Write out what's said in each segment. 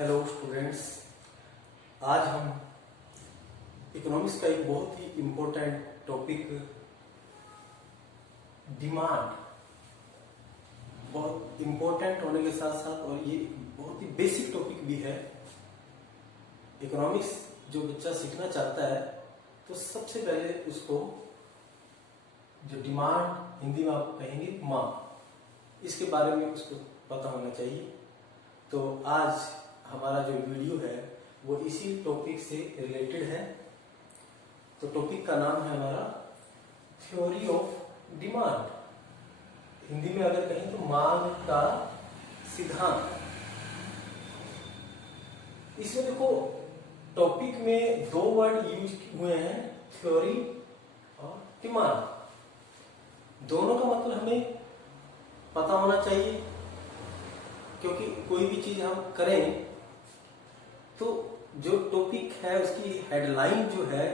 Hello students, आज हम economics का एक बहुत ही इम्पोर्टेंट टॉपिक डिमांड, बहुत इम्पोर्टेंट होने के साथ साथ और ये बहुत ही बेसिक टॉपिक भी है। इकोनॉमिक्स जो बच्चा सीखना चाहता है तो सबसे पहले उसको जो डिमांड, हिंदी में आप कहेंगे मांग, इसके बारे में उसको पता होना चाहिए। तो आज हमारा जो वीडियो है वो इसी टॉपिक से रिलेटेड है। तो टॉपिक का नाम है हमारा थ्योरी ऑफ डिमांड, हिंदी में अगर कहें तो मांग का सिद्धांत। इसमें देखो टॉपिक में दो वर्ड यूज हुए हैं, थ्योरी और डिमांड। दोनों का मतलब हमें पता होना चाहिए, क्योंकि कोई भी चीज हम करें तो जो टॉपिक है उसकी हेडलाइन जो है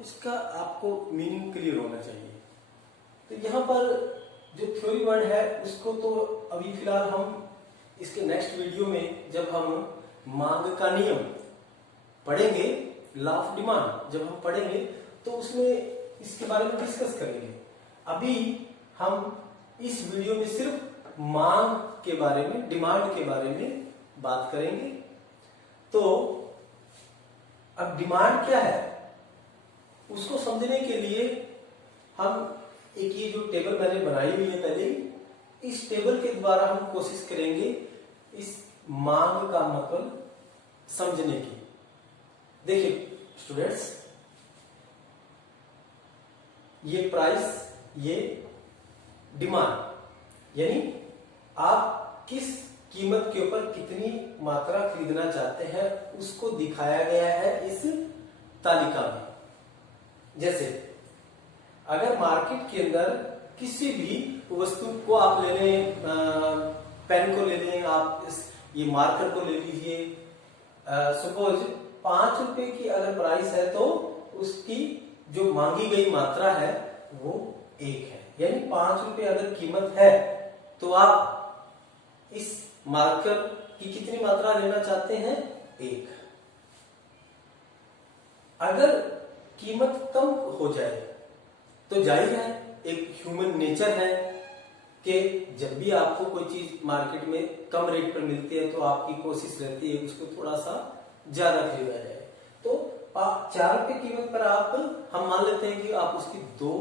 उसका आपको मीनिंग क्लियर होना चाहिए। तो यहाँ पर जो थ्योरी वर्ड है उसको तो अभी फिलहाल हम इसके नेक्स्ट वीडियो में जब हम मांग का नियम पढ़ेंगे, लॉ ऑफ डिमांड जब हम पढ़ेंगे तो उसमें इसके बारे में डिस्कस करेंगे। अभी हम इस वीडियो में सिर्फ मांग के बारे में, डिमांड के बारे में बात करेंगे। तो अब डिमांड क्या है उसको समझने के लिए हम एक ये जो टेबल मैंने बनाई हुई है पहले ही, इस टेबल के द्वारा हम कोशिश करेंगे इस मांग का मतलब समझने की। देखिए स्टूडेंट्स, ये प्राइस, ये डिमांड, यानी आप किस कीमत के ऊपर कितनी मात्रा खरीदना चाहते हैं उसको दिखाया गया है इस तालिका में। जैसे अगर मार्केट के अंदर किसी भी वस्तु को आप ले लें, पेन को ले लें, आप ये मार्कर को ले लीजिए। सपोज 5 रुपए की अगर प्राइस है तो उसकी जो मांगी गई मात्रा है वो 1 है, यानी 5 रुपए अगर कीमत है तो आप इस मार्कर की कितनी मात्रा लेना चाहते हैं? 1। अगर कीमत कम हो जाए तो जाहिर है, एक ह्यूमन नेचर है कि जब भी आपको कोई चीज मार्केट में कम रेट पर मिलती है तो आपकी कोशिश रहती है उसको थोड़ा सा ज्यादा खरीदा जाए। तो 4 रुपए कीमत पर आप, हम मान लेते हैं कि आप उसकी 2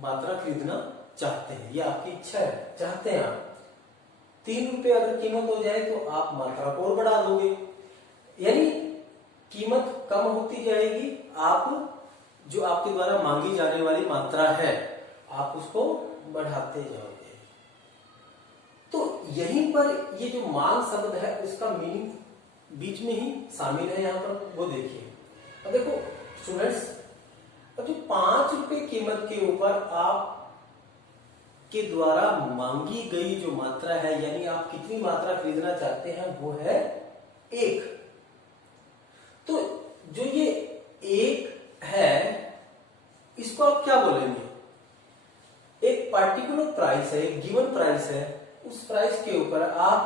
मात्रा खरीदना चाहते हैं, ये आपकी इच्छा है, चाहते हैं आप। 3 रुपए अगर कीमत हो जाए तो आप मात्रा को और बढ़ा दोगे, यानी कीमत कम होती जाएगी। आप जो आपके द्वारा मांगी जाने वाली मात्रा है आप उसको बढ़ाते जाओगे। तो यहीं पर ये जो मांग शब्द है उसका मीनिंग बीच में ही शामिल है यहाँ पर, वो देखिए। अब देखो स्टूडेंट्स, अब जो 5 रुपए कीमत के ऊपर आप के द्वारा मांगी गई जो मात्रा है, यानी आप कितनी मात्रा खरीदना चाहते हैं, वो है 1। तो जो ये 1 है इसको आप क्या बोलेंगे? एक पार्टिकुलर प्राइस है, एक गिवन प्राइस है, उस प्राइस के ऊपर आप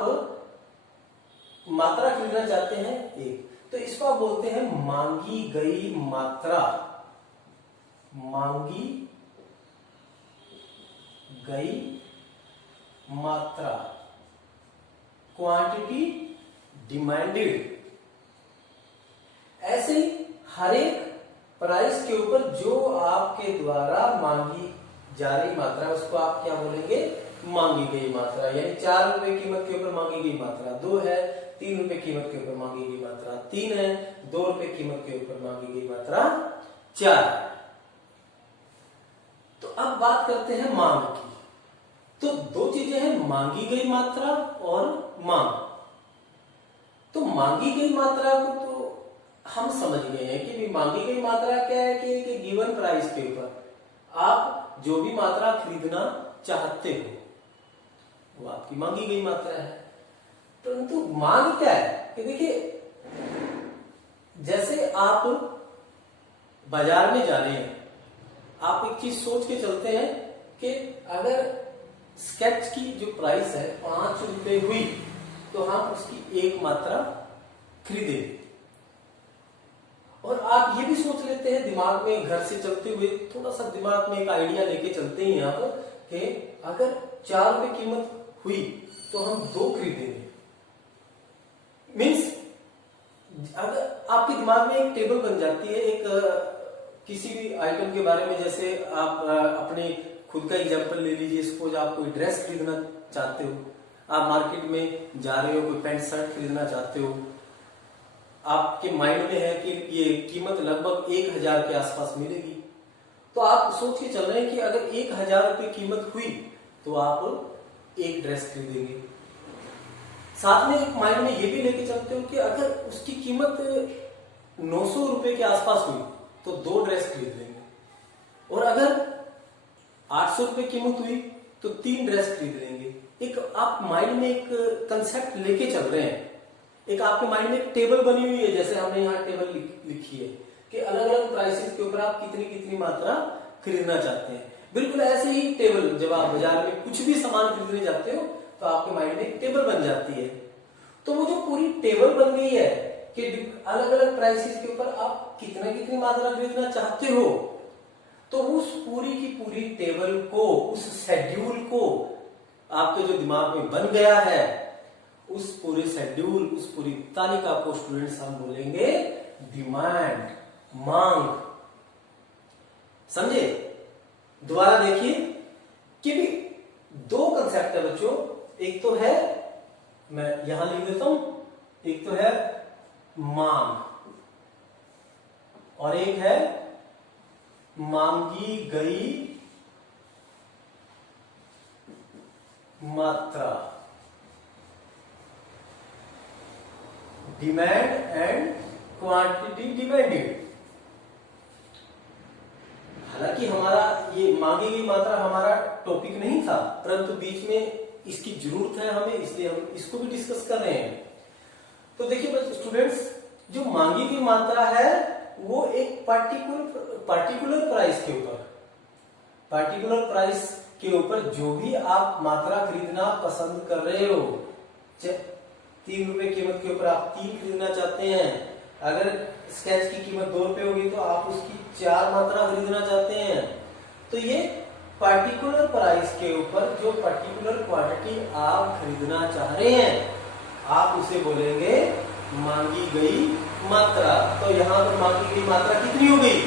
मात्रा खरीदना चाहते हैं 1, तो इसको आप बोलते हैं मांगी गई मात्रा। मांगी गई मात्रा, क्वांटिटी डिमांडेड। ऐसे ही हर एक प्राइस के ऊपर जो आपके द्वारा मांगी जा रही मात्रा उसको आप क्या बोलेंगे? मांगी गई मात्रा। यानी 4 रुपए कीमत के ऊपर मांगी गई मात्रा 2 है, 3 रुपए कीमत के ऊपर मांगी गई मात्रा 3 है, 2 रुपए कीमत के ऊपर मांगी गई मात्रा 4 है। तो अब बात करते हैं मांग की। तो 2 चीजें हैं, मांगी गई मात्रा और मांग। तो मांगी गई मात्रा को तो हम समझ गए हैं कि मांगी गई मात्रा क्या है कि गिवन प्राइस के ऊपर आप जो भी मात्रा खरीदना चाहते हो वो आपकी मांगी गई मात्रा है। परंतु मांग क्या है कि देखिए, जैसे आप बाजार में जा रहे हैं, आप एक चीज सोच के चलते हैं कि अगर स्केच की जो प्राइस है 5 रुपए हुई तो हम उसकी 1 मात्रा खरीदेंगे। और आप ये भी सोच लेते हैं दिमाग में, घर से चलते हुए थोड़ा सा दिमाग में एक आइडिया लेके चलते हैं आप कि अगर 4 रुपए कीमत हुई तो हम 2 खरीदेंगे। मीन्स अगर आपके दिमाग में एक टेबल बन जाती है, एक किसी भी आइटम के बारे में, जैसे आप अपने खुद का एग्जांपल ले लीजिए। सपोज आप कोई ड्रेस खरीदना चाहते हो, आप मार्केट में जा रहे हो, कोई पैंट शर्ट खरीदना चाहते हो, आपके माइंड में है कि ये कीमत लगभग 1000 के आसपास मिलेगी, तो आप सोच के चल रहे हैं कि अगर 1000 रुपये कीमत हुई तो आप एक ड्रेस खरीदेंगे। साथ में एक माइंड में ये भी लेके चलते हो कि अगर उसकी कीमत 900 रुपए के आसपास हुई तो 2 ड्रेस खरीद लेंगे, और अगर 800 रुपए कीमत हुई तो 3 ड्रेस खरीद लेंगे। एक आप माइंड में एक कंसेप्ट लेके चल रहे हैं, एक आपके माइंड में एक टेबल बनी हुई है, जैसे हमने यहाँ टेबल लिखी है कि अलग अलग प्राइसेस के ऊपर आप कितनी कितनी मात्रा खरीदना चाहते हैं। बिल्कुल ऐसे ही टेबल, जब आप बाजार में कुछ भी सामान खरीदने जाते हो तो आपके माइंड में एक टेबल बन जाती है। तो वो जो पूरी टेबल बन गई है कि अलग अलग प्राइसेस के ऊपर आप कितनी कितनी मात्रा खरीदना चाहते हो, तो उस पूरी की पूरी टेबल को, उस शेड्यूल को आपके जो दिमाग में बन गया है, उस पूरे शेड्यूल, उस पूरी तालिका को स्टूडेंट्स हम बोलेंगे डिमांड, मांग। समझे? दोबारा देखिए कि भी 2 कंसेप्ट है बच्चों। एक तो है, मैं यहां लिख देता हूं, एक तो है मांग और एक है मांगी गई मात्रा। Demand and quantity demanded. हालांकि हमारा ये मांगी गई मात्रा हमारा टॉपिक नहीं था, परंतु बीच में इसकी जरूरत है हमें, इसलिए हम इसको भी डिस्कस कर रहे हैं। तो देखिए स्टूडेंट्स, जो मांगी गई मात्रा है वो एक पार्टिकुलर प्राइस के ऊपर, पार्टिकुलर प्राइस के ऊपर जो भी आप मात्रा खरीदना पसंद कर रहे हो, 3 रुपए कीमत के ऊपर आप 3 खरीदना चाहते हैं, अगर स्केच की कीमत 2 रुपए होगी तो आप उसकी 4 मात्रा खरीदना चाहते हैं, तो ये पार्टिकुलर प्राइस के ऊपर जो पार्टिकुलर क्वांटिटी आप खरीदना चाह रहे हैं, आप उसे बोलेंगे मांगी गई मात्रा। तो यहाँ पर मांगी गई मात्रा कितनी हो गई?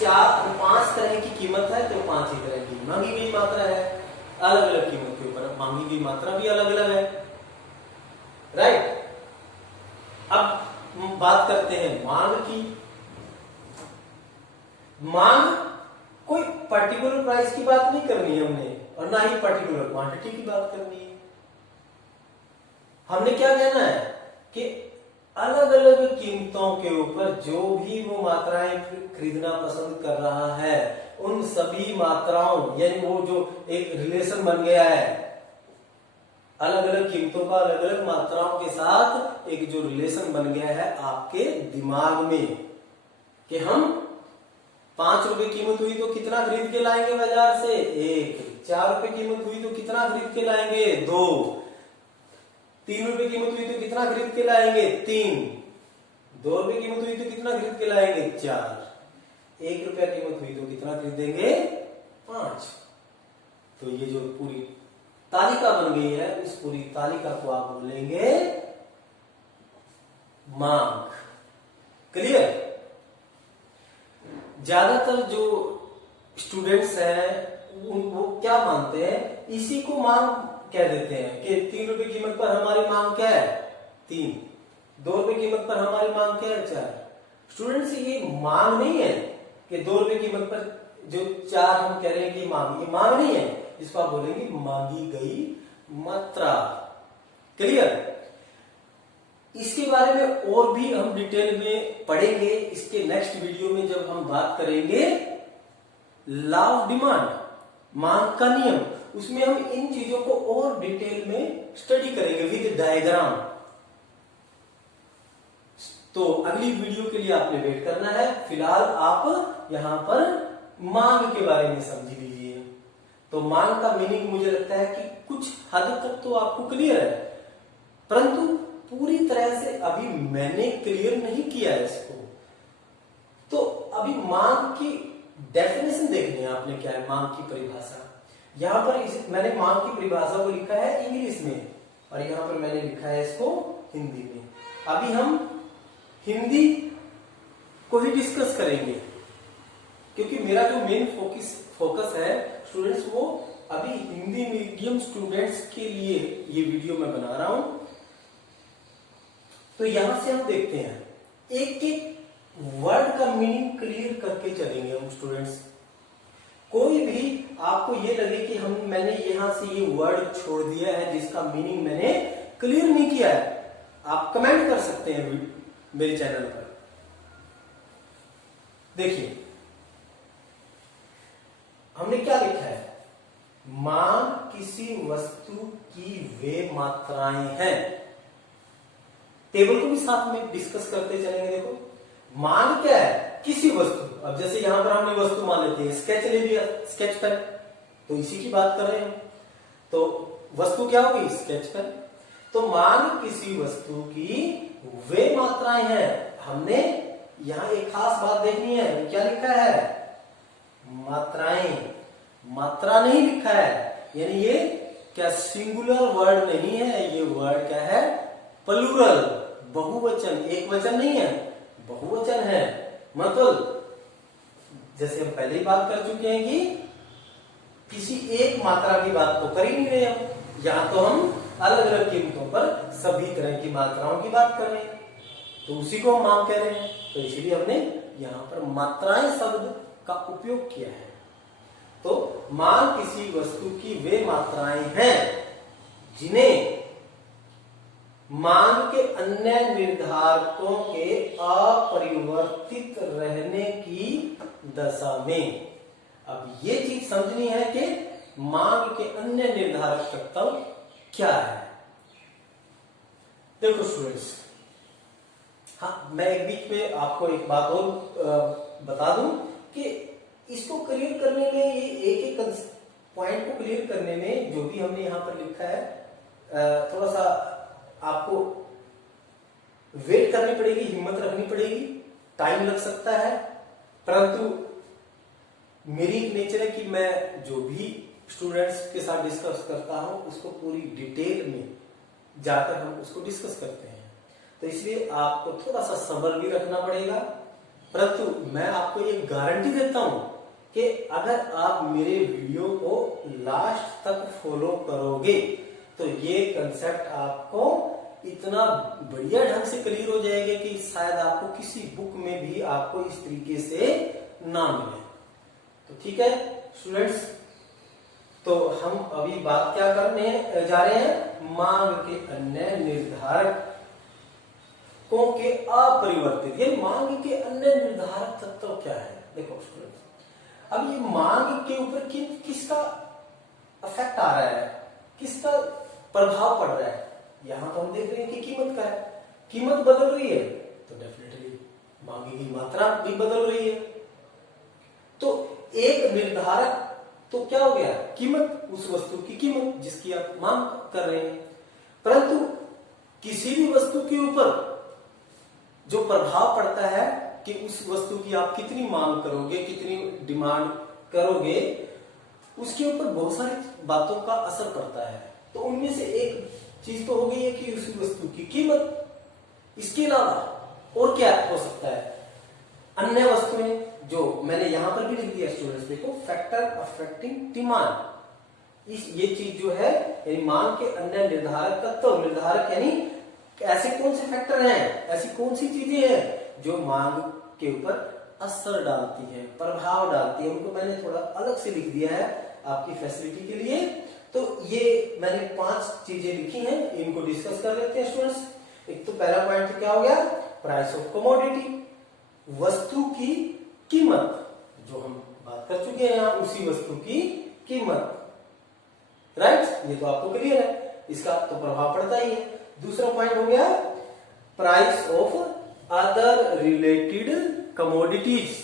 5 तरह की कीमत है तो 5 ही तरह की मांगी गई मात्रा है। अलग अलग कीमत के ऊपर मांगी गई मात्रा भी अलग अलग है, राइट। अब बात करते हैं मांग की। मांग कोई पर्टिकुलर प्राइस की बात नहीं करनी है हमने, और ना ही पर्टिकुलर क्वांटिटी की बात करनी है। हमने क्या कहना है कि अलग अलग कीमतों के ऊपर जो भी वो मात्राएं खरीदना पसंद कर रहा है, उन सभी मात्राओं, यानी वो जो एक रिलेशन बन गया है अलग अलग कीमतों का अलग अलग मात्राओं के साथ, एक जो रिलेशन बन गया है आपके दिमाग में कि हम 5 रुपए कीमत हुई तो कितना खरीद के लाएंगे बाजार से? 1। 4 रुपए कीमत हुई तो कितना खरीद के लाएंगे? 2। 3 रुपए कीमत हुई तो कितना खरीद के लाएंगे? 3। 2 रुपए कीमत हुई तो कितना खरीद के लाएंगे? 4। 1 रुपया कीमत हुई तो कितना खरीदेंगे? 5। तो ये जो पूरी तालिका बन गई है, उस पूरी तालिका को आप बोलेंगे मांग। क्लियर? ज्यादातर जो स्टूडेंट्स हैं वो क्या मानते हैं, इसी को मांग कह देते हैं कि 3 रुपए कीमत पर हमारी मांग क्या है? 3। 2 रुपए कीमत पर हमारी मांग क्या है? 4। स्टूडेंट्स, ये मांग नहीं है कि 2 रुपए कीमत पर जो 4 हम कह रहे हैं कि मांग, ये मांग नहीं है, इसको आप बोलेंगे मांगी गई मात्रा। क्लियर? इसके बारे में और भी हम डिटेल में पढ़ेंगे इसके नेक्स्ट वीडियो में, जब हम बात करेंगे लॉ ऑफ डिमांड, मांग का नियम। उसमें हम इन चीजों को और डिटेल में स्टडी करेंगे विद डायग्राम। तो अगली वीडियो के लिए आपने वेट करना है। फिलहाल आप यहां पर मांग के बारे में समझ लीजिए। तो मांग का मीनिंग मुझे लगता है कि कुछ हद तक तो आपको क्लियर है, परंतु पूरी तरह से अभी मैंने क्लियर नहीं किया है इसको। तो अभी मांग की डेफिनेशन देखनी है आपने, क्या है मांग की परिभाषा। यहां पर मैंने मांग की परिभाषा को लिखा है इंग्लिश में और यहां पर मैंने लिखा है इसको हिंदी में। अभी हम हिंदी को ही डिस्कस करेंगे क्योंकि मेरा जो मेन फोकस है स्टूडेंट्स, वो अभी हिंदी मीडियम स्टूडेंट्स के लिए ये वीडियो मैं बना रहा हूं। तो यहां से हम देखते हैं, एक एक वर्ड का मीनिंग क्लियर करके चलेंगे हम स्टूडेंट्स। कोई भी आपको ये लगे कि मैंने यहां से ये वर्ड छोड़ दिया है जिसका मीनिंग मैंने क्लियर नहीं किया है, आप कमेंट कर सकते हैं मेरे चैनल पर। देखिए हमने क्या लिखा है, मांग किसी वस्तु की वे मात्राएं हैं। टेबल को भी साथ में डिस्कस करते चलेंगे। देखो मांग क्या है, किसी वस्तु। अब जैसे यहां पर हमने वस्तु मान लेते हैं, स्केच ले लिया, स्केच पेन, तो इसी की बात कर रहे हैं। तो वस्तु क्या होगी, स्केच पेन। तो मांग किसी वस्तु की वे मात्राएं हैं। हमने यहां एक खास बात देखनी है, क्या लिखा है, मात्राएं, मात्रा नहीं लिखा है, यानी ये क्या सिंगुलर वर्ड नहीं है, ये वर्ड क्या है, प्लूरल, बहुवचन, एक वचन नहीं है, बहुवचन है। मतलब जैसे हम पहले ही बात कर चुके हैं कि किसी एक मात्रा की बात तो कर ही नहीं रहे हम, यहां तो हम अलग अलग कीमतों पर सभी तरह की मात्राओं की बात कर रहे हैं, तो उसी को हम मांग कह रहे हैं। तो इसीलिए हमने यहां पर मात्राएं शब्द का उपयोग किया है। तो मांग किसी वस्तु की वे मात्राएं हैं जिन्हें मांग के अन्य निर्धारकों के अपरिवर्तित रहने की दशा में। अब ये चीज समझनी है कि मांग के अन्य निर्धारक तत्व क्या है। देखो स्टूडेंट्स, हाँ मैं एक बीच में आपको एक बात और बता दूं कि इसको क्लियर करने में, ये एक एक पॉइंट को क्लियर करने में जो भी हमने यहां पर लिखा है, थोड़ा सा आपको वेट करनी पड़ेगी, हिम्मत रखनी पड़ेगी, टाइम लग सकता है, परंतु मेरी नेचर है कि मैं जो भी स्टूडेंट्स के साथ डिस्कस करता हूं उसको पूरी डिटेल में जाकर हम उसको डिस्कस करते हैं। तो इसलिए आपको थोड़ा सा सब्र भी रखना पड़ेगा, परंतु मैं आपको एक गारंटी देता हूं कि अगर आप मेरे वीडियो को लास्ट तक फॉलो करोगे तो ये कंसेप्ट आपको इतना बढ़िया ढंग से क्लियर हो जाएगा कि शायद आपको किसी बुक में भी आपको इस तरीके से ना मिले। तो ठीक है स्टूडेंट्स, तो हम अभी बात क्या करने जा रहे हैं, मांग के अन्य निर्धारकों के अपरिवर्तित, ये मांग के अन्य निर्धारक तत्व क्या है। देखो स्टूडेंट्स, अब ये मांग के ऊपर किसका इफेक्ट आ रहा है, किसका प्रभाव पड़ रहा है। यहां तो हम देख रहे हैं कि कीमत का है, कीमत बदल रही है तो डेफिनेटली मांग की मात्रा भी बदल रही है। तो एक निर्धारक तो क्या हो गया, कीमत, उस वस्तु की कीमत जिसकी आप मांग कर रहे हैं। परंतु किसी भी वस्तु के ऊपर जो प्रभाव पड़ता है कि उस वस्तु की आप कितनी मांग करोगे, कितनी डिमांड करोगे, उसके ऊपर बहुत सारी बातों का असर पड़ता है। तो उनमें से एक चीज तो हो गई है कि उस वस्तु की कीमत। इसके अलावा और क्या हो सकता है, अन्य वस्तुएं जो मैंने यहां पर भी लिख दिया स्टूडेंट्स, देखो फैक्टर अफेक्टिंग डिमांड। ये चीज जो है यानी मांग के अन्य निर्धारक तत्व, निर्धारक यानी ऐसे कौन से फैक्टर हैं, ऐसी कौन सी चीजें हैं जो मांग के ऊपर असर डालती है, प्रभाव डालती है। उनको मैंने थोड़ा अलग से लिख दिया है आपकी फैसिलिटी के लिए। तो ये मैंने 5 चीजें लिखी हैं, इनको डिस्कस कर लेते हैं स्टूडेंट्स। एक तो पहला पॉइंट तो क्या हो गया, प्राइस ऑफ कमोडिटी, वस्तु की कीमत, जो हम बात कर चुके हैं यहां, उसी वस्तु की कीमत, राइट। ये तो आपको क्लियर है, इसका तो प्रभाव पड़ता ही है। दूसरा पॉइंट हो गया price of other related commodities.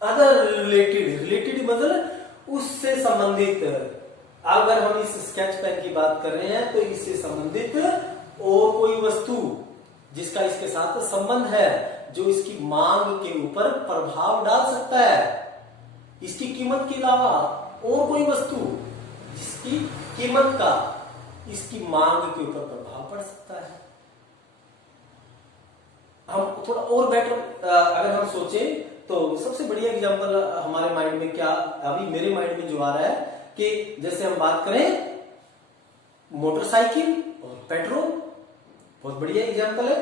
Other related मतलब उससे संबंधित। अगर हम इस स्केच पेन की बात कर रहे हैं तो इससे संबंधित और कोई वस्तु जिसका इसके साथ संबंध है, जो इसकी मांग के ऊपर प्रभाव डाल सकता है। इसकी कीमत के अलावा और कोई वस्तु जिसकी कीमत का इसकी मांग के ऊपर प्रभाव पड़ सकता है। हम थोड़ा और बेटर अगर हम सोचें तो सबसे बढ़िया एग्जांपल हमारे माइंड में क्या, अभी मेरे माइंड में जो आ रहा है कि जैसे हम बात करें मोटरसाइकिल और पेट्रोल, बहुत बढ़िया एग्जांपल है।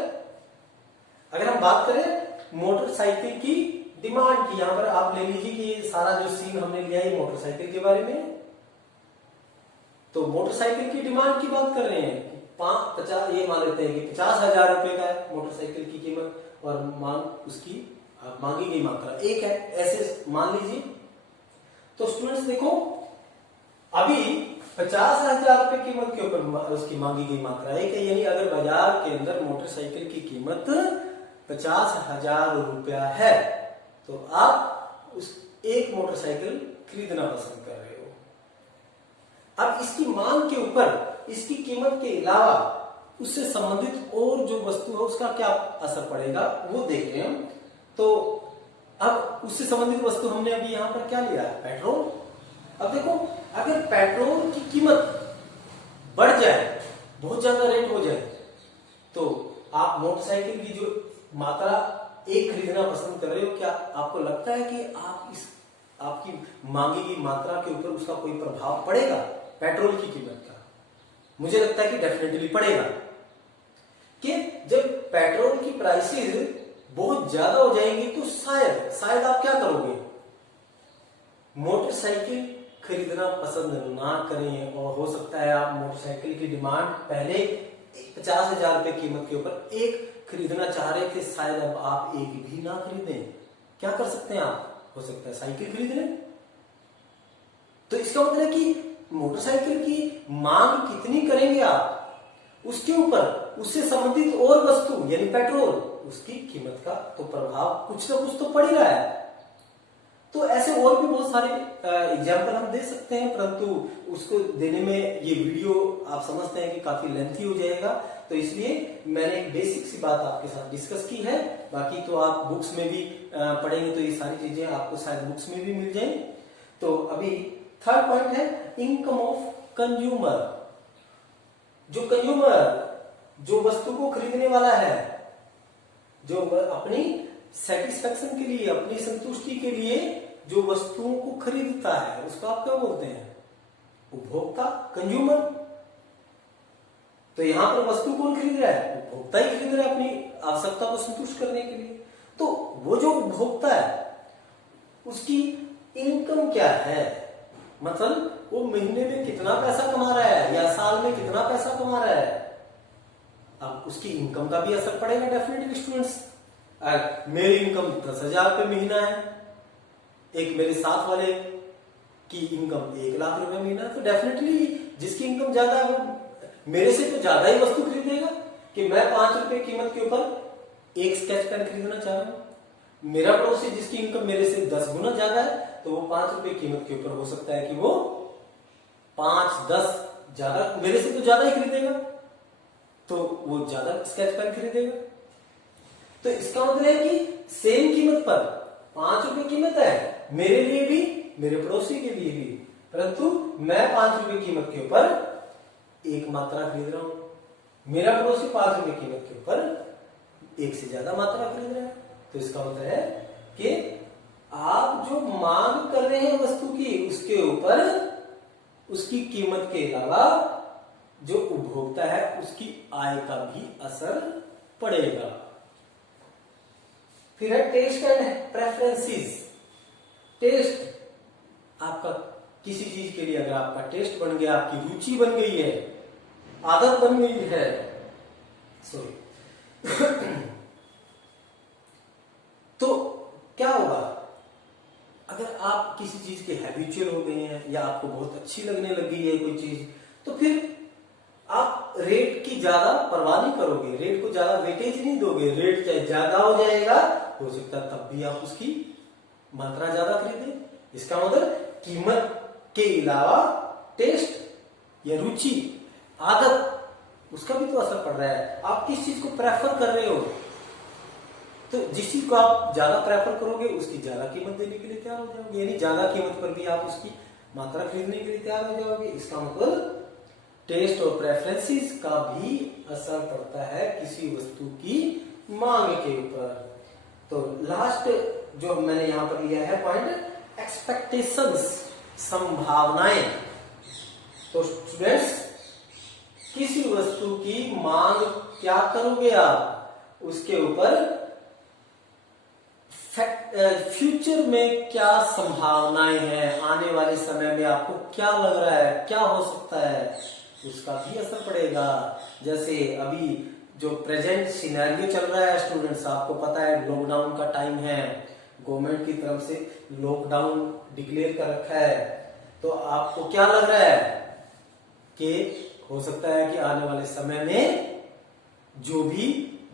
अगर हम बात करें मोटरसाइकिल की डिमांड की, यहां पर आप ले लीजिए कि ये सारा जो सीन हमने लिया है मोटरसाइकिल के बारे में, तो मोटरसाइकिल की डिमांड की बात कर रहे हैं। 50 ये मान लेते हैं कि 50,000 रुपए का है मोटरसाइकिल की कीमत और मांग उसकी मांगी गई मात्रा 1 है, ऐसे मान लीजिए। तो स्टूडेंट्स देखो, अभी 50,000 रुपए कीमत के ऊपर उसकी मांगी गई मात्रा 1 है, यानी अगर बाजार के अंदर मोटरसाइकिल की कीमत 50,000 रुपया है तो आप उस एक मोटरसाइकिल खरीदना पसंद कर रहे हो। अब इसकी मांग के ऊपर इसकी कीमत के अलावा उससे संबंधित और जो वस्तु है उसका क्या असर पड़ेगा वो देख रहे हैं हम। तो अब उससे संबंधित वस्तु हमने अभी यहां पर क्या लिया है, पेट्रोल। अब देखो, अगर पेट्रोल की कीमत बढ़ जाए, बहुत ज्यादा रेट हो जाए, तो आप मोटरसाइकिल की जो मात्रा 1 खरीदना पसंद कर रहे हो, क्या आपको लगता है कि आपकी मांगी की मात्रा के ऊपर उसका कोई प्रभाव पड़ेगा पेट्रोल की कीमत का? मुझे लगता है कि डेफिनेटली पड़ेगा। कि जब पेट्रोल की प्राइसेस बहुत ज्यादा हो जाएंगी तो शायद आप क्या करोगे, मोटरसाइकिल खरीदना पसंद ना करें, और हो सकता है आप मोटरसाइकिल की डिमांड पहले 50,000 रुपए कीमत के ऊपर 1 खरीदना चाह रहे थे, शायद अब आप 1 भी ना खरीदें। क्या कर सकते हैं आप, हो सकता है साइकिल खरीद लें। तो इसका मतलब है कि मोटरसाइकिल की मांग कितनी करेंगे आप, उसके ऊपर उससे संबंधित और वस्तु यानी पेट्रोल, उसकी कीमत का तो प्रभाव कुछ ना कुछ तो पड़ ही रहा है। तो ऐसे और भी बहुत सारे एग्जाम्पल हम दे सकते हैं, परंतु उसको देने में ये वीडियो आप समझते हैं कि काफी लेंथी हो जाएगा, तो इसलिए मैंने एक बेसिक सी बात आपके साथ डिस्कस की है। बाकी तो आप बुक्स में भी पढ़ेंगे तो ये सारी चीजें आपको शायद बुक्स में भी मिल जाए। तो अभी थर्ड पॉइंट है इनकम ऑफ कंज्यूमर। जो कंज्यूमर, जो वस्तु को खरीदने वाला है, जो अपनी सेटिस्फेक्शन के लिए, अपनी संतुष्टि के लिए जो वस्तुओं को खरीदता है, उसको आप क्या बोलते हैं, उपभोक्ता, कंज्यूमर। तो यहां पर वस्तु कौन खरीद रहा है, उपभोक्ता ही खरीद रहा है अपनी आवश्यकता को संतुष्ट करने के लिए। तो वो जो उपभोक्ता है उसकी इनकम क्या है, मतलब वो महीने में कितना पैसा कमा रहा है या साल में कितना पैसा कमा रहा है, अब उसकी इनकम का भी असर पड़ेगा डेफिनेटली स्टूडेंट्स। मेरी इनकम 10,000 रुपये महीना है, एक मेरे साथ वाले की इनकम 1,00,000 रुपए महीना, तो डेफिनेटली जिसकी इनकम ज्यादा है वो मेरे से तो ज्यादा ही वस्तु खरीदेगा। कि मैं 5 रुपए कीमत के ऊपर एक स्केच पेन खरीदना चाह रहा हूं, मेरा पड़ोसी जिसकी इनकम मेरे से 10 गुना ज्यादा है, तो वो 5 रुपए कीमत के ऊपर हो सकता है कि वो 5-10 ज्यादा मेरे से तो ज्यादा ही खरीदेगा, तो वो ज्यादा स्केच पेन खरीदेगा। तो इसका मतलब है कि सेम कीमत पर 5 रुपए कीमत है मेरे लिए भी, मेरे पड़ोसी के लिए भी, परंतु मैं 5 रुपए कीमत के ऊपर एक मात्रा खरीद रहा हूं, मेरा पड़ोसी 5 रुपए कीमत के ऊपर एक से ज्यादा मात्रा खरीद रहा है। तो इसका मतलब है कि आप जो मांग कर रहे हैं वस्तु की, उसके ऊपर उसकी कीमत के अलावा जो उपभोक्ता है उसकी आय का भी असर पड़ेगा। फिर है टेस्ट एंड प्रेफरेंसेस। टेस्ट, आपका किसी चीज के लिए अगर आपका टेस्ट बन गया, आपकी रुचि बन गई है, आदत बन गई है, तो क्या होगा, अगर आप किसी चीज के हैबिचुअल हो गए हैं या आपको बहुत अच्छी लगने लगी है कोई चीज, तो फिर आप रेट की ज्यादा परवाह नहीं करोगे, रेट को ज्यादा वेटेज नहीं दोगे। रेट चाहे ज्यादा हो जाएगा, हो सकता है तब भी आप उसकी मात्रा ज्यादा खरीदें। इसका मतलब कीमत के अलावा टेस्ट या रुचि, आदत, उसका भी तो असर पड़ रहा है। आप किस चीज को प्रेफर कर रहे हो, तो जिस चीज को आप ज्यादा प्रेफर करोगे उसकी ज्यादा कीमत देने के लिए तैयार हो जाओगे, यानी ज्यादा कीमत पर भी आप उसकी मात्रा खरीदने के लिए तैयार हो जाओगे। इसका मतलब टेस्ट और प्रेफरेंसेस का भी असर पड़ता है किसी वस्तु की मांग के ऊपर। तो लास्ट जो मैंने यहां पर लिया है पॉइंट, एक्सपेक्टेशंस, संभावनाएं। तो स्टूडेंट्स, किसी वस्तु की मांग क्या करोगे आप, उसके ऊपर फ्यूचर में क्या संभावनाएं हैं, आने वाले समय में आपको क्या लग रहा है, क्या हो सकता है, उसका भी असर पड़ेगा। जैसे अभी जो प्रेजेंट सिनेरियो चल रहा है स्टूडेंट्स, आपको पता है लॉकडाउन का टाइम है, गवर्नमेंट की तरफ से लॉकडाउन डिक्लेयर कर रखा है। तो आपको क्या लग रहा है कि हो सकता है कि आने वाले समय में जो भी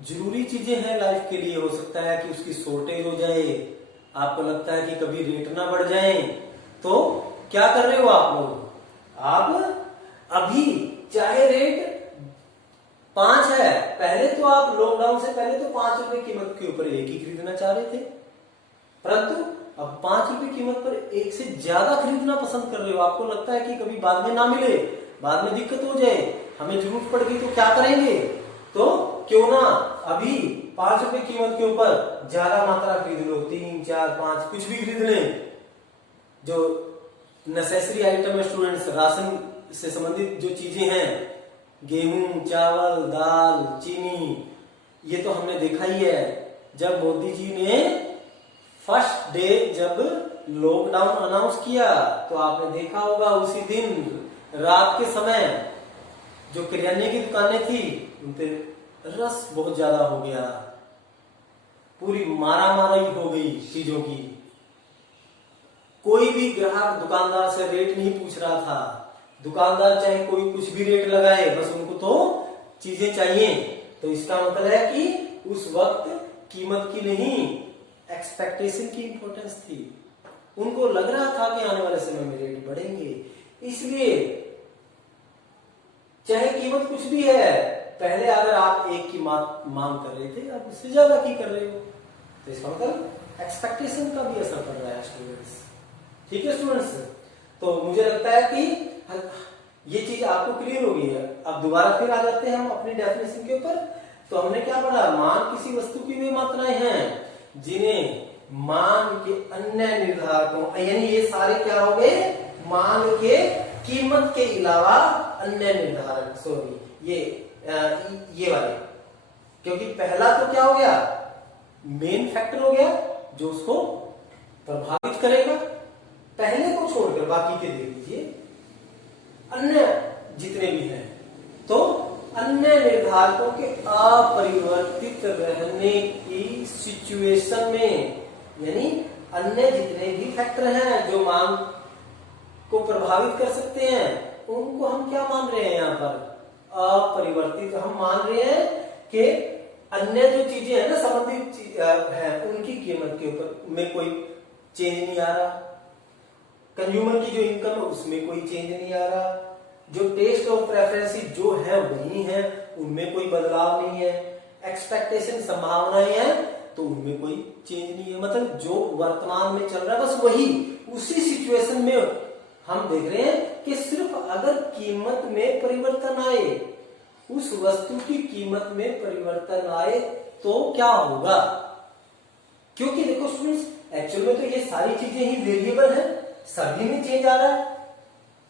जरूरी चीजें हैं लाइफ के लिए, हो सकता है कि उसकी शॉर्टेज हो जाए। आपको लगता है कि कभी रेट ना बढ़ जाए, तो क्या कर रहे हो आप लोग, आप अभी चाहे रेट 5 है, पहले तो आप लॉकडाउन से पहले तो 5 रुपए कीमत के ऊपर एक ही खरीदना चाह रहे थे, परंतु अब 5 रुपए कीमत पर एक से ज्यादा खरीदना पसंद कर रहे हो। आपको लगता है कि कभी बाद में ना मिले, बाद में दिक्कत हो जाए, हमें जरूरत पड़ गई तो क्या करेंगे, तो क्यों ना अभी 5 रुपए कीमत के ऊपर ज्यादा मात्रा खरीद लो, 3, 4, 5 कुछ भी खरीद लें। जो नेसेसरी आइटम है स्टूडेंट्स, राशन से संबंधित जो चीजें हैं, गेहूं, चावल, दाल, चीनी, ये तो हमने देखा ही है। जब मोदी जी ने फर्स्ट डे जब लॉकडाउन अनाउंस किया, तो आपने देखा होगा उसी दिन रात के समय जो किराने की दुकानें थी उन पे रस बहुत ज्यादा हो गया, पूरी मारामारी हो गई चीजों की। कोई भी ग्राहक दुकानदार से रेट नहीं पूछ रहा था, दुकानदार चाहे कोई कुछ भी रेट लगाए, बस उनको तो चीजें चाहिए। तो इसका मतलब है कि उस वक्त कीमत की नहीं, एक्सपेक्टेशन की इंपॉर्टेंस थी। उनको लग रहा था कि आने वाले समय में रेट बढ़ेंगे, इसलिए चाहे कीमत कुछ भी है, पहले अगर आप एक की मांग कर रहे थे, आप उससे ज्यादा की कर रहे हो। तो इसका मतलब एक्सपेक्टेशन का भी असर पड़ रहा है स्टूडेंट्स। ठीक है स्टूडेंट्स, तो मुझे लगता है कि ये चीज आपको क्लियर हो गई है। अब दोबारा फिर आ जाते हैं हम अपनी डेफिनेशन के ऊपर। तो हमने क्या पढ़ा, मांग किसी वस्तु की वे मात्राएं हैं जिन्हें मांग के अन्य निर्धारकों, यानी ये सारे क्या हो गए, मांग के कीमत के अलावा अन्य निर्धारक, सॉरी ये वाले, क्योंकि पहला तो क्या हो गया, मेन फैक्टर हो गया जो उसको प्रभावित करेगा, पहले को छोड़कर बाकी के दे दीजिए, अन्य जितने भी हैं। तो अन्य निर्धारकों के अपरिवर्तित रहने की सिचुएशन में, यानी अन्य जितने भी फैक्टर हैं जो मांग को प्रभावित कर सकते हैं, उनको हम क्या मान रहे हैं यहाँ पर, अपरिवर्तित। हम मान रहे हैं कि अन्य जो चीजें हैं ना, संबंधित है, उनकी कीमत के ऊपर में कोई चेंज नहीं आ रहा, कंज्यूमर की जो इनकम है उसमें कोई चेंज नहीं आ रहा, जो टेस्ट और प्रेफरेंसेस जो है वही है, उनमें कोई बदलाव नहीं है, एक्सपेक्टेशन संभावनाएं हैं तो उनमें कोई चेंज नहीं है। मतलब जो वर्तमान में चल रहा है बस वही, उसी सिचुएशन में हम देख रहे हैं कि सिर्फ अगर कीमत में परिवर्तन आए, उस वस्तु की कीमत में परिवर्तन आए तो क्या होगा। क्योंकि देखो स्टूडेंट्स, एक्चुअल में तो ये सारी चीजें ही वेरिएबल है, सभी में चेंज आ रहा है।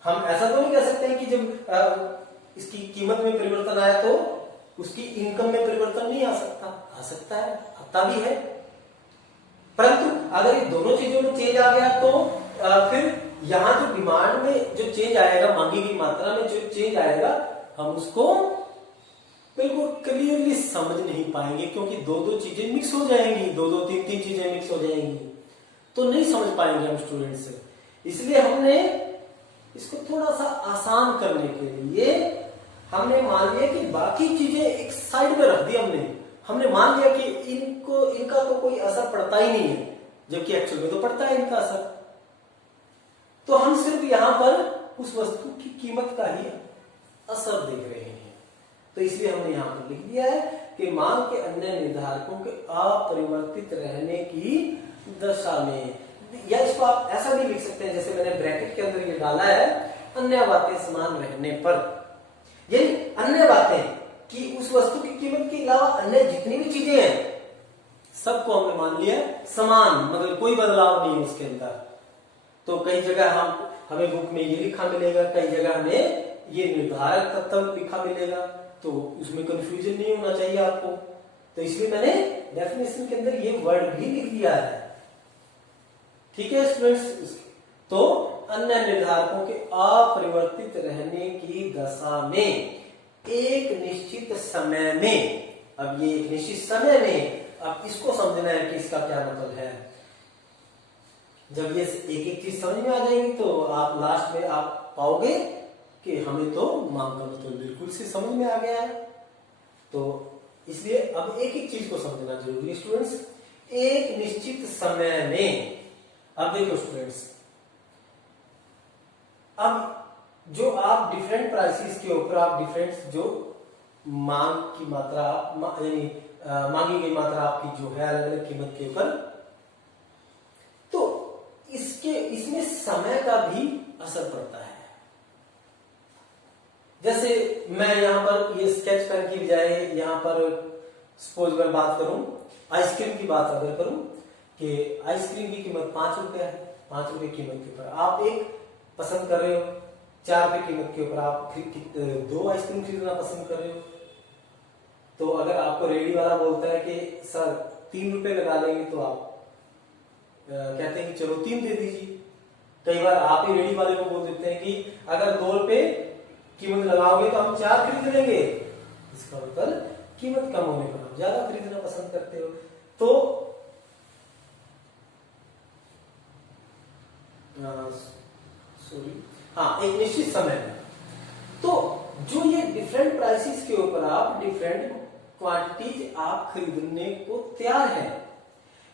हम ऐसा तो नहीं कह सकते हैं कि जब इसकी कीमत में परिवर्तन आया तो उसकी इनकम में परिवर्तन नहीं आ सकता, आ सकता है, आता भी है। परंतु अगर ये दोनों चीजों में चेंज आ गया तो फिर यहां जो डिमांड में जो चेंज आएगा, मांगी गई मात्रा में जो चेंज आएगा, हम उसको बिल्कुल क्लियरली समझ नहीं पाएंगे, क्योंकि दो दो चीजें मिक्स हो जाएंगी, दो दो तीन तीन चीजें मिक्स हो जाएंगी, तो नहीं समझ पाएंगे हम स्टूडेंट्स। इसलिए हमने इसको थोड़ा सा आसान करने के लिए हमने मान लिया कि बाकी चीजें एक साइड में रख दी। हमने मान लिया कि इनका तो कोई असर पड़ता ही नहीं है, जबकि एक्चुअल में तो पड़ता है इनका असर। तो हम सिर्फ यहां पर उस वस्तु की कीमत का ही असर देख रहे हैं। तो इसलिए हमने यहाँ पर लिख दिया है कि मांग के अन्य निर्धारकों के अपरिवर्तित रहने की दशा में, या इसको आप ऐसा भी लिख सकते हैं जैसे मैंने ब्रैकेट के अंदर ये डाला है, अन्य बातें समान रहने पर, यानी अन्य बातें कि उस वस्तु की कीमत के अलावा अन्य जितनी भी चीजें हैं सबको हमने मान लिया समान, मतलब कोई बदलाव नहीं है उसके अंदर। तो कई जगह हमें बुक में ये लिखा मिलेगा, कई जगह हमें ये निर्धारक तत्व लिखा मिलेगा, तो उसमें कंफ्यूजन नहीं होना चाहिए आपको। तो इसलिए मैंने डेफिनेशन के अंदर ये वर्ड भी लिख दिया है। ठीक है स्टूडेंट्स, तो अन्य निर्धारकों के अपरिवर्तित रहने की दशा में एक निश्चित समय में, अब ये एक निश्चित समय में, अब इसको समझना है कि इसका क्या मतलब है। जब ये एक एक चीज समझ में आ जाएगी तो आप लास्ट में आप पाओगे कि हमें तो मांग का मतलब बिल्कुल से समझ में आ गया है। तो इसलिए अब एक एक चीज को समझना जरूरी है स्टूडेंट्स। एक निश्चित समय में, अब देखो स्टूडेंट्स, अब जो आप डिफरेंट प्राइसेस के ऊपर आप डिफरेंट जो मांग की मात्रा, यानी मांगी गई मात्रा आपकी जो है अलग अलग कीमत के ऊपर, तो इसमें समय का भी असर पड़ता है। जैसे मैं यहां पर ये स्केच पेन की बजाय यहां पर सपोज मैं बात करूं आइसक्रीम की बात अगर करूं कि आइसक्रीम की कीमत 5 रुपए है, 5 रुपए कीमत के ऊपर आप एक पसंद कर रहे हो, 4 रुपए कीमत के ऊपर आप 2 आइसक्रीम खरीदना पसंद कर रहे हो। तो अगर आपको रेडी वाला बोलता है कि सर 3 रुपए लगा लेंगे, तो आप कहते हैं कि चलो 3 दे दीजिए। कई बार आप ही रेडी वाले को बोल देते हैं कि अगर 2 रुपए कीमत लगाओगे तो हम 4 खरीद लेंगे। इसका मतलब कीमत कम होने पर आप ज्यादा खरीदना पसंद करते हो। तो एक निश्चित समय में, तो जो ये डिफरेंट प्राइसेस के ऊपर आप डिफरेंट क्वांटिटीज आप खरीदने को तैयार है,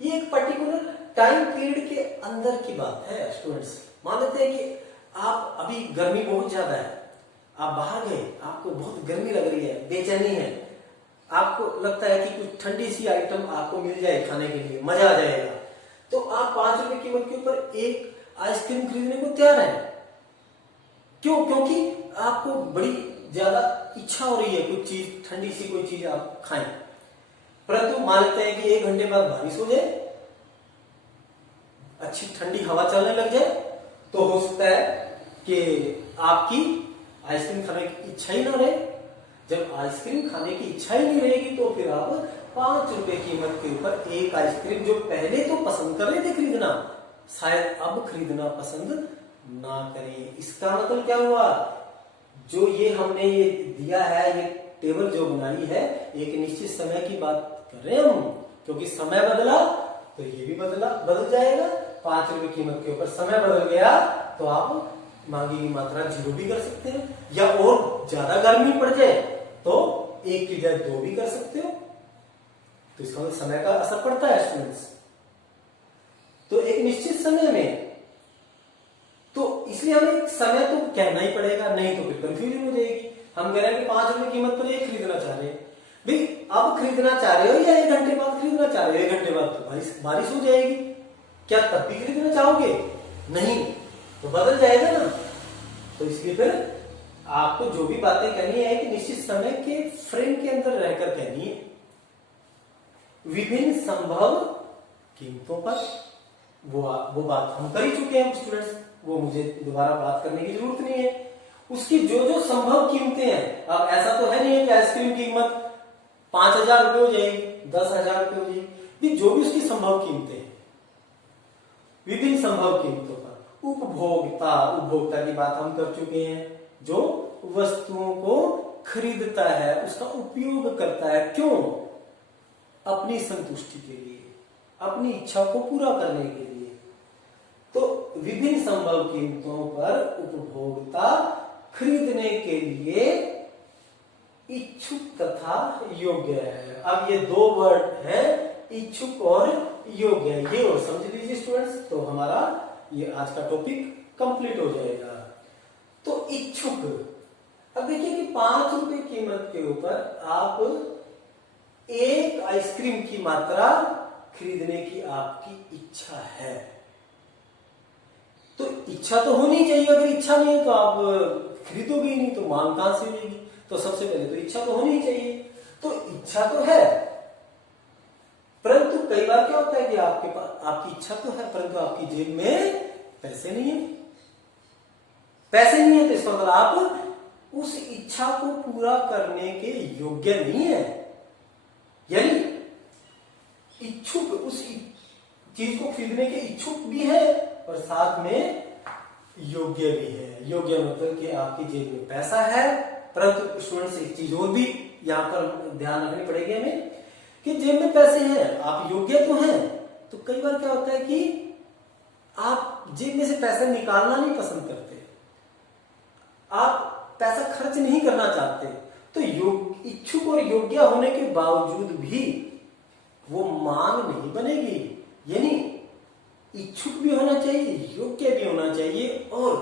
ये एक पर्टिकुलर टाइम पीरियड के अंदर की बात है स्टूडेंट्स। मान लेते हैं कि आप अभी गर्मी बहुत ज्यादा है, आप बाहर गए, आपको बहुत गर्मी लग रही है, बेचैनी है, आपको लगता है कि कुछ ठंडी सी आइटम आपको मिल जाए खाने के लिए, मजा आ जाएगा, तो आप 5 रुपए कीमत के ऊपर एक आइसक्रीम खरीदने को तैयार है। क्यों? क्योंकि आपको बड़ी ज्यादा इच्छा हो रही है कुछ चीज, ठंडी सी कोई चीज आप खाएं। परंतु मान लेते हैं कि 1 घंटे बाद बारिश हो जाए, अच्छी ठंडी हवा चलने लग जाए, तो हो सकता है कि आपकी आइसक्रीम खाने की इच्छा ही ना रहे। जब आइसक्रीम खाने की इच्छा ही नहीं रहेगी तो फिर आप 5 रुपए कीमत के ऊपर एक आइसक्रीम जो पहले तो पसंद कर रहे थे खरीदना, शायद अब खरीदना पसंद ना करें। इसका मतलब क्या हुआ, जो ये हमने ये दिया है, ये टेबल जो बनाई है, एक निश्चित समय की बात कर रहे हैं हम, क्योंकि समय बदला तो ये भी बदल जाएगा। 5 रुपए कीमत के ऊपर समय बदल गया तो आप मांगी की मात्रा 0 भी कर सकते हैं, या और ज्यादा गर्मी पड़ जाए तो 1 की जगह 2 भी कर सकते हो। तो इसका मतलब समय का असर पड़ता है स्टूडेंट्स। तो एक निश्चित समय में, तो इसलिए हमें समय तो कहना ही पड़ेगा, नहीं तो फिर कंफ्यूजन हो जाएगी। हम कह रहे हैं कि 5 रुपए कीमत पर एक खरीदना चाह रहे हैं, भाई अब खरीदना चाह रहे हो या 1 घंटे बाद खरीदना चाह रहे हो? 1 घंटे बाद तो बारिश हो जाएगी, क्या तब भी खरीदना चाहोगे? नहीं, तो बदल जाएगा ना। तो इसलिए फिर आपको जो भी बातें कहनी है कि निश्चित समय के फ्रेम के अंदर रहकर कहनी है। विभिन्न संभव कीमतों पर वो बात हम कर ही चुके हैं स्टूडेंट्स, वो मुझे दोबारा बात करने की जरूरत नहीं है। उसकी जो संभव कीमतें हैं, अब ऐसा तो है नहीं है कि आइसक्रीम की कीमत 5,000 रुपए हो जाएगी, 10,000 रुपए हो जाएगी, जो भी उसकी संभव कीमतें हैं, विभिन्न संभव कीमतों पर उपभोक्ता की बात हम कर चुके हैं, जो वस्तुओं को खरीदता है, उसका उपयोग करता है, क्यों? अपनी संतुष्टि के लिए, अपनी इच्छा को पूरा करने के लिए। तो विभिन्न संभव कीमतों पर उपभोक्ता खरीदने के लिए इच्छुक तथा योग्य है। अब ये 2 वर्ड हैं, इच्छुक और योग्य, ये और समझ लीजिए स्टूडेंट्स, तो हमारा ये आज का टॉपिक कंप्लीट हो जाएगा। तो इच्छुक, अब देखिए कि 5 रुपए कीमत के ऊपर आप एक आइसक्रीम की मात्रा खरीदने की आपकी इच्छा है, तो इच्छा तो होनी चाहिए। अगर इच्छा नहीं है तो आप खरीदोगे ही नहीं, तो मांग कहां से होगी? तो सबसे पहले तो इच्छा तो होनी चाहिए। तो इच्छा तो है, परंतु कई बार क्या होता है कि आपके पास आपकी इच्छा तो है परंतु आपकी जेब में पैसे नहीं है। पैसे नहीं है तो इसका मतलब आप उस इच्छा को पूरा करने के योग्य नहीं है, यानी इच्छुक, उस चीज को खरीदने के इच्छुक भी है और साथ में योग्य भी है। योग्य मतलब कि आपकी जेब में पैसा है, परंतु स्टूडेंट्स एक चीज और भी यहां पर ध्यान रखनी पड़ेगी हमें कि जेब में पैसे हैं, आप योग्य तो हैं, तो कई बार क्या होता है कि आप जेब में से पैसा निकालना नहीं पसंद करते, आप पैसा खर्च नहीं करना चाहते, तो इच्छुक और योग्य होने के बावजूद भी वो मांग नहीं बनेगी। यानी इच्छुक भी होना चाहिए, योग्य भी होना चाहिए और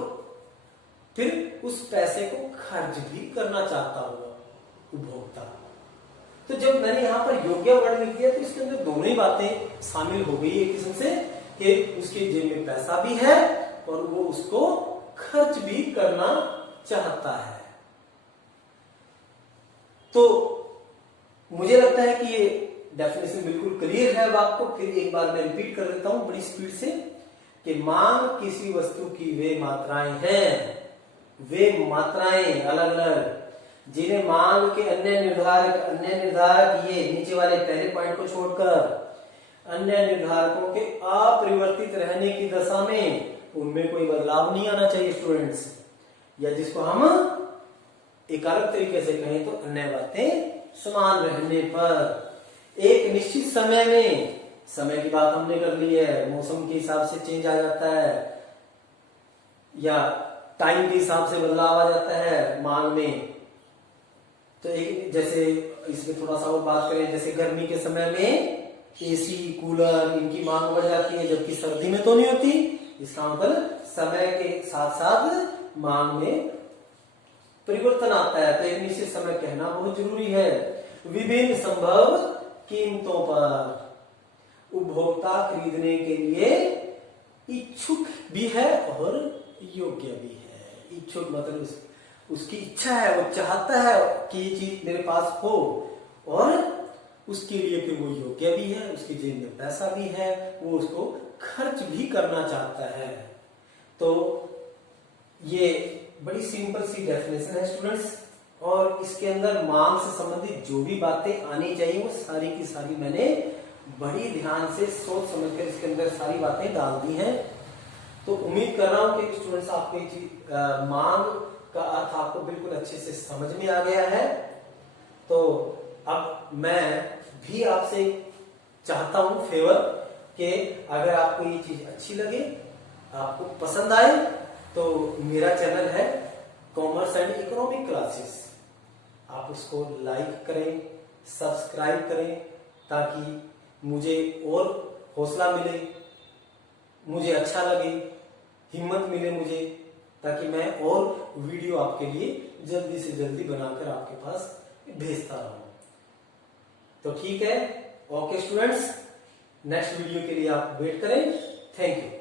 फिर उस पैसे को खर्च भी करना चाहता होगा उपभोक्ता। तो जब मैंने यहां पर योग्य वर्ड लिख दिया तो इसके अंदर दोनों ही बातें शामिल हो गई एक किस्म से कि उसके जेब में पैसा भी है और वो उसको खर्च भी करना चाहता है। तो मुझे लगता है कि ये डेफिनेशन बिल्कुल क्लियर है। अब आपको फिर एक बार मैं रिपीट कर देता हूं बड़ी स्पीड से कि मांग किसी वस्तु की वे मात्राएं हैं, वे मात्राएं अलग अलग जिन्हें मांग के अन्य निर्धारक ये नीचे वाले पहले पॉइंट को छोड़कर अन्य निर्धारकों के अपरिवर्तित रहने की दशा में उनमें कोई बदलाव नहीं आना चाहिए स्टूडेंट्स, या जिसको हम एक अलग तरीके से कहें तो अन्य बातें समान रहने पर एक निश्चित समय में, समय की बात हमने कर ली है, मौसम के हिसाब से चेंज आ जाता है या टाइम के हिसाब से बदलाव आ जाता है मांग में। तो एक जैसे इसमें थोड़ा सा और बात करें, जैसे गर्मी के समय में एसी कूलर इनकी मांग बढ़ जाती है जबकि सर्दी में तो नहीं होती। इसका मतलब समय के साथ साथ मांग में परिवर्तन आता है, तो एक निश्चित समय कहना बहुत जरूरी है। विभिन्न संभव कीमतों पर उपभोक्ता खरीदने के लिए इच्छुक भी है और योग्य भी है। इच्छुक मतलब उसकी इच्छा है, वो चाहता है कि ये चीज मेरे पास हो और उसके लिए फिर वो योग्य भी है, उसकी जेब में पैसा भी है, वो उसको खर्च भी करना चाहता है। तो ये बड़ी सिंपल सी डेफिनेशन है स्टूडेंट्स, और इसके अंदर मांग से संबंधित जो भी बातें आनी चाहिए वो सारी की सारी मैंने बड़ी ध्यान से सोच समझकर इसके अंदर सारी बातें डाल दी हैं। तो उम्मीद कर रहा हूं कि स्टूडेंट्स आपको मांग का अर्थ आपको बिल्कुल अच्छे से समझ में आ गया है। तो अब मैं भी आपसे चाहता हूं फेवर कि अगर आपको ये चीज अच्छी लगे, आपको पसंद आए, तो मेरा चैनल है कॉमर्स एंड इकोनॉमिक क्लासेस, आप उसको लाइक करें, सब्सक्राइब करें, ताकि मुझे और हौसला मिले, मुझे अच्छा लगे, हिम्मत मिले मुझे, ताकि मैं और वीडियो आपके लिए जल्दी से जल्दी बनाकर आपके पास भेजता रहूं। तो ठीक है, ओके स्टूडेंट्स, नेक्स्ट वीडियो के लिए आप वेट करें। Thank you.